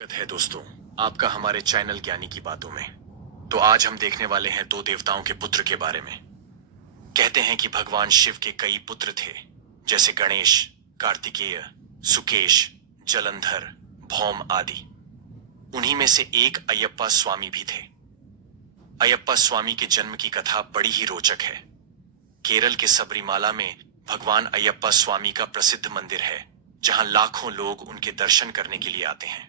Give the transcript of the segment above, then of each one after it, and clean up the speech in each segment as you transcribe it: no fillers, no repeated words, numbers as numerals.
स्वागत है दोस्तों आपका हमारे चैनल ज्ञानी की बातों में। तो आज हम देखने वाले हैं दो देवताओं के पुत्र के बारे में। कहते हैं कि भगवान शिव के कई पुत्र थे, जैसे गणेश, कार्तिकेय, सुकेश, जलंधर, भौम आदि। उन्हीं में से एक अयप्पा स्वामी भी थे। अयप्पा स्वामी के जन्म की कथा बड़ी ही रोचक है। केरल के सबरीमाला में भगवान अयप्पा स्वामी का प्रसिद्ध मंदिर है, जहां लाखों लोग उनके दर्शन करने के लिए आते हैं।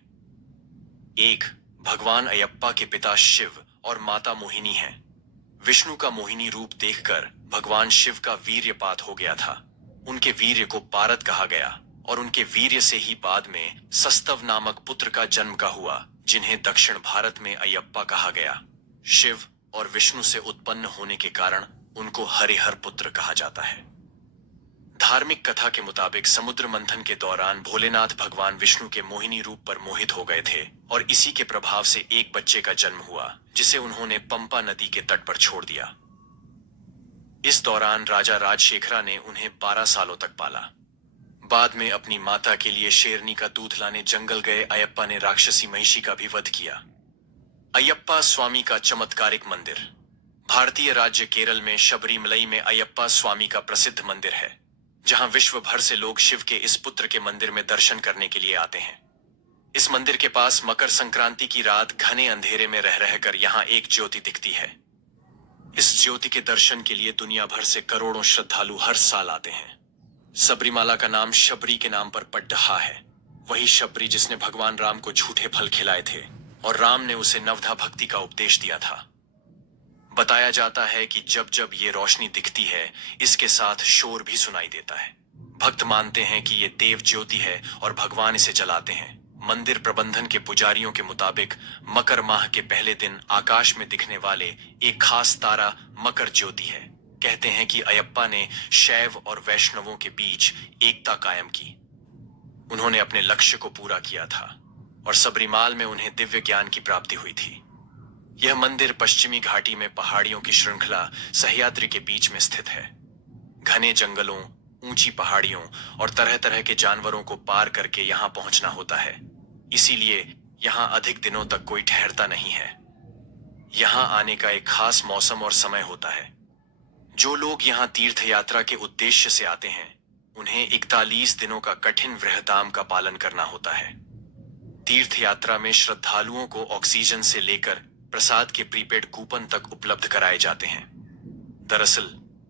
एक भगवान अयप्पा के पिता शिव और माता मोहिनी हैं। विष्णु का मोहिनी रूप देखकर भगवान शिव का वीर्यपात हो गया था। उनके वीर्य को पारद कहा गया और उनके वीर्य से ही बाद में सस्तव नामक पुत्र का जन्म का हुआ, जिन्हें दक्षिण भारत में अयप्पा कहा गया। शिव और विष्णु से उत्पन्न होने के कारण उनको हरिहर पुत्र कहा जाता है। धार्मिक कथा के मुताबिक समुद्र मंथन के दौरान भोलेनाथ भगवान विष्णु के मोहिनी रूप पर मोहित हो गए थे और इसी के प्रभाव से एक बच्चे का जन्म हुआ, जिसे उन्होंने पंपा नदी के तट पर छोड़ दिया। इस दौरान राजा राजशेखरा ने उन्हें 12 सालों तक पाला। बाद में अपनी माता के लिए शेरनी का दूध लाने जंगल गए अयप्पा ने राक्षसी महिषी का भी वध किया। अयप्पा स्वामी का चमत्कारिक मंदिर। भारतीय राज्य केरल में शबरीमलई में अयप्पा स्वामी का प्रसिद्ध मंदिर है, जहां विश्व भर से लोग शिव के इस पुत्र के मंदिर में दर्शन करने के लिए आते हैं। इस मंदिर के पास मकर संक्रांति की रात घने अंधेरे में रह रहकर यहाँ एक ज्योति दिखती है। इस ज्योति के दर्शन के लिए दुनिया भर से करोड़ों श्रद्धालु हर साल आते हैं। सबरीमाला का नाम शबरी के नाम पर पड़ रहा है। वही शबरी जिसने भगवान राम को झूठे फल खिलाए थे और राम ने उसे नवधा भक्ति का उपदेश दिया था। बताया जाता है कि जब जब ये रोशनी दिखती है, इसके साथ शोर भी सुनाई देता है। भक्त मानते हैं कि ये देव ज्योति है और भगवान इसे जलाते हैं। मंदिर प्रबंधन के पुजारियों के मुताबिक मकर माह के पहले दिन आकाश में दिखने वाले एक खास तारा मकर ज्योति है। कहते हैं कि अयप्पा ने शैव और वैष्णवों के बीच एकता कायम की। उन्होंने अपने लक्ष्य को पूरा किया था और सबरीमाल में उन्हें दिव्य ज्ञान की प्राप्ति हुई थी। यह मंदिर पश्चिमी घाटी में पहाड़ियों की श्रृंखला सह्याद्री के बीच में स्थित है। घने जंगलों, ऊंची पहाड़ियों और तरह तरह के जानवरों को पार करके यहाँ पहुंचना होता है, इसीलिए यहाँ अधिक दिनों तक कोई ठहरता नहीं है। यहाँ आने का एक खास मौसम और समय होता है। जो लोग यहाँ तीर्थ यात्रा के उद्देश्य से आते हैं, उन्हें 41 दिनों का कठिन व्रहदाम का पालन करना होता है। तीर्थ यात्रा में श्रद्धालुओं को ऑक्सीजन से लेकर प्रसाद के प्रीपेड कूपन तक उपलब्ध कराए जाते हैं। दरअसल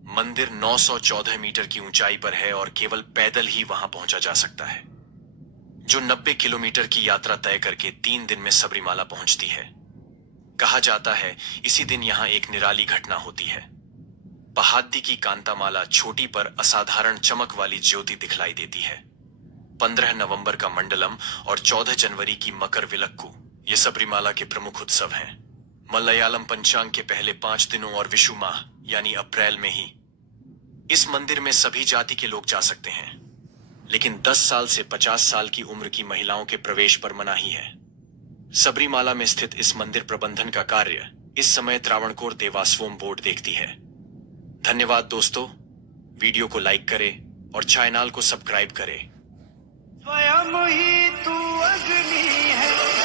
मंदिर 914 मीटर की ऊंचाई पर है और केवल पैदल ही वहां पहुंचा जा सकता है, जो 90 किलोमीटर की यात्रा तय करके 3 दिन में सबरीमाला पहुंचती है। कहा जाता है इसी दिन यहां एक निराली घटना होती है। पहाड़ी की कांतामाला छोटी पर असाधारण चमक वाली ज्योति दिखलाई देती है। 15 नवंबर का मंडलम और 14 जनवरी की मकर विलक्कू ये सबरीमाला के प्रमुख उत्सव हैं। मलयालम पंचांग के पहले 5 दिनों और विशु माह यानी अप्रैल में ही इस मंदिर में सभी जाति के लोग जा सकते हैं, लेकिन 10 साल से 50 साल की उम्र की महिलाओं के प्रवेश पर मनाही है। सबरीमाला में स्थित इस मंदिर प्रबंधन का कार्य इस समय त्रावणकोर देवास्वोम बोर्ड देखती है। धन्यवाद दोस्तों, वीडियो को लाइक करें और चैनल को सब्सक्राइब करें। स्वयं ही तू अग्नि है।